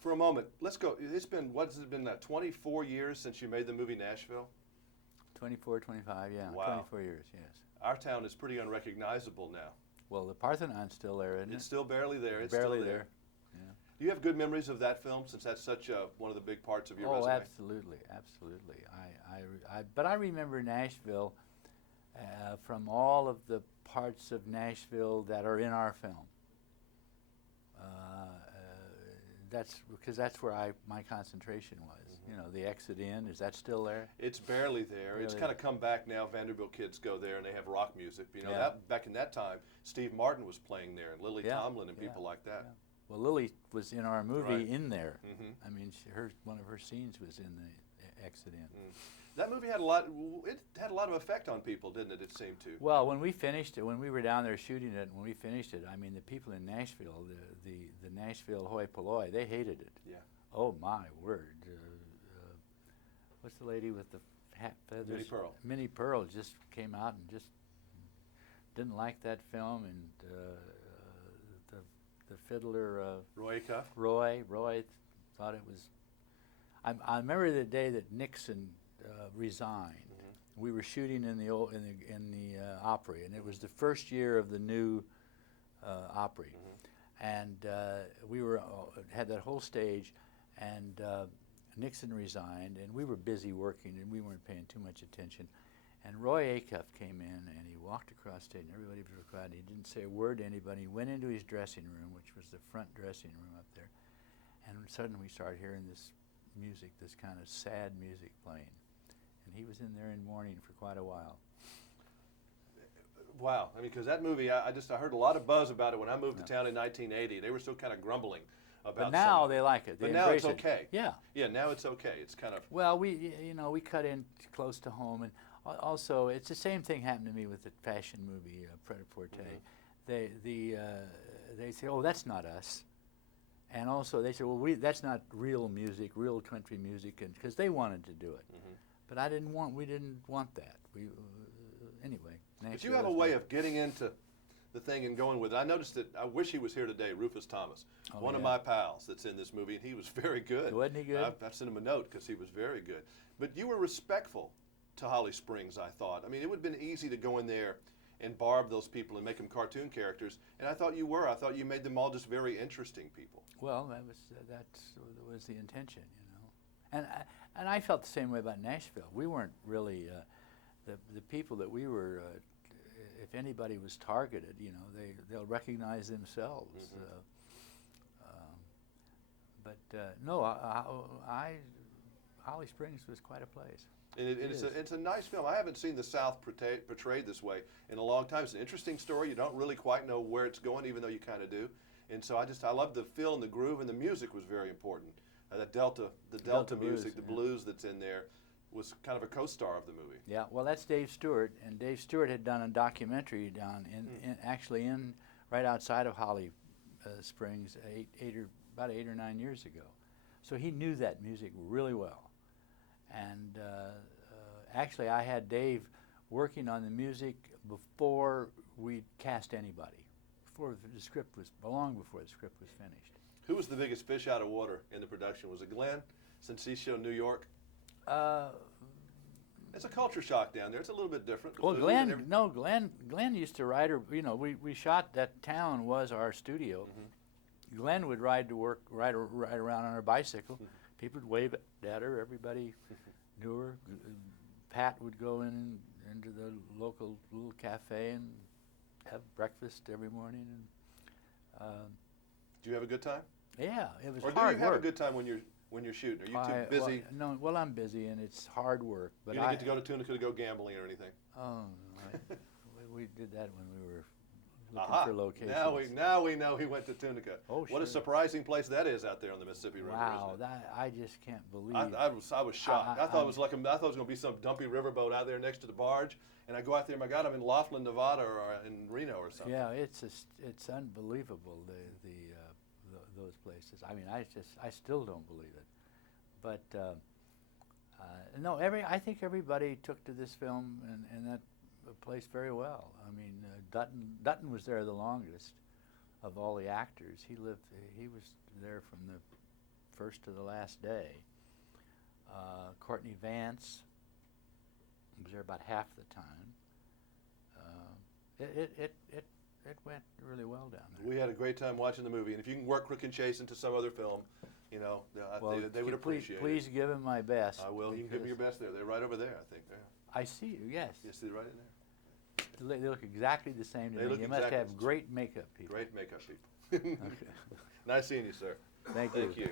For a moment, let's go. It's been, what has it been, 24 years since you made the movie Nashville? 24, 25, yeah. Wow. 24 years, yes. Our town is pretty unrecognizable now. Well, the Parthenon's still there, isn't it? It's still barely there. It's barely still there. Yeah. Do you have good memories of that film, since that's such one of the big parts of your resume? Oh, absolutely, absolutely. But I remember Nashville from all of the parts of Nashville that are in our film. That's because that's where my concentration was. Mm-hmm. You know, the exit in, is that still there? It's barely there. It's kind of come back now. Vanderbilt kids go there and they have rock music. You know, that back in that time, Steve Martin was playing there, and Lily Tomlin and people like that. Yeah. Well, Lily was in our movie in there. Mm-hmm. I mean, one of her scenes was in the exit in. Mm. That movie had a lot. It had a lot of effect on people, didn't it? It seemed to. Well, when we finished it, when we were down there shooting it, when we finished it, I mean, the people in Nashville, the Nashville hoi polloi, they hated it. Yeah. Oh my word! What's the lady with the hat feathers? Minnie Pearl. Minnie Pearl just came out and just didn't like that film, and the fiddler Roy Acuff. Roy thought it was. I remember the day that Nixon resigned. Mm-hmm. We were shooting in the Opry, and it was the first year of the new Opry, and we had that whole stage, and Nixon resigned, and we were busy working, and we weren't paying too much attention. And Roy Acuff came in, and he walked across stage, and everybody was quiet. He didn't say a word to anybody. He went into his dressing room, which was the front dressing room up there, and suddenly we started hearing this music, this kind of sad music playing. And he was in there in mourning for quite a while. Wow. I mean, because that movie, I heard a lot of buzz about it when I moved to town in 1980. They were still kind of grumbling about it. But now they like it. But now it's okay. Yeah. Yeah, now it's okay. It's kind of... Well, we cut in close to home, and also it's the same thing happened to me with the fashion movie Pret-a-Porter. They say, oh, that's not us. And also they said, well, that's not real music, real country music, and because they wanted to do it. But we didn't want that. Anyway. But you have a way of getting into the thing and going with it. I noticed that, I wish he was here today, Rufus Thomas, one of my pals that's in this movie, and he was very good. Wasn't he good? I've sent him a note because he was very good. But you were respectful to Holly Springs, I thought. I mean, it would have been easy to go in there and barb those people and make them cartoon characters, and I thought you were. I thought you made them all just very interesting people. Well, that was the intention, you know. And I felt the same way about Nashville. We weren't really the people that we were. If anybody was targeted, you know, they'll recognize themselves. No, Holly Springs was quite a place. And it's a nice film. I haven't seen the South portrayed this way in a long time. It's an interesting story. You don't really quite know where it's going, even though you kind of do. And so I love the feel and the groove, and the music was very important. The Delta music, the blues that's in there, was kind of a co-star of the movie. Yeah, well, that's Dave Stewart, and Dave Stewart had done a documentary down actually right outside of Holly Springs about 8 or 9 years ago. So he knew that music really well. And actually, I had Dave working on the music before we cast anybody, long before the script was finished. Who was the biggest fish out of water in the production? Was it Glenn, since he's shown New York? It's a culture shock down there. It's a little bit different. Well, Glenn used to ride her. You know, we shot that town was our studio. Glenn would ride to work, ride around on her bicycle. People would wave at her. Everybody knew her. Pat would go into the local little cafe and have breakfast every morning. And do you have a good time? Yeah, it was hard work. Or do you have a good time when you're shooting? Are you too busy? Well, I'm busy, and it's hard work. But you didn't get to go to Tunica to go gambling or anything? Oh, no, we did that when we were looking for locations. Now we know he went to Tunica. Oh, sure. What a surprising place that is out there on the Mississippi River. Wow, isn't it? I just can't believe. I was shocked. I thought it was going to be some dumpy riverboat out there next to the barge, and I go out there, my God, I'm in Laughlin, Nevada, or in Reno or something. Yeah, it's unbelievable those places. I mean, I still don't believe it, but no, I think everybody took to this film and that place very well. I mean, Dutton was there the longest of all the actors. He was there first to the last day. Courtney Vance was there about half the time. It went really well down there. We had a great time watching the movie, and if you can work Crook and Chase into some other film, you know, Well, they would appreciate it. Please give him my best. I will. You can give me your best there. They're right over there, I think. Yeah. I see you, yes. You see right in there. They look exactly the same to They me. look You must exactly have the same. great makeup people. Great makeup people. Okay. Nice seeing you, sir. Thank you. Thank you.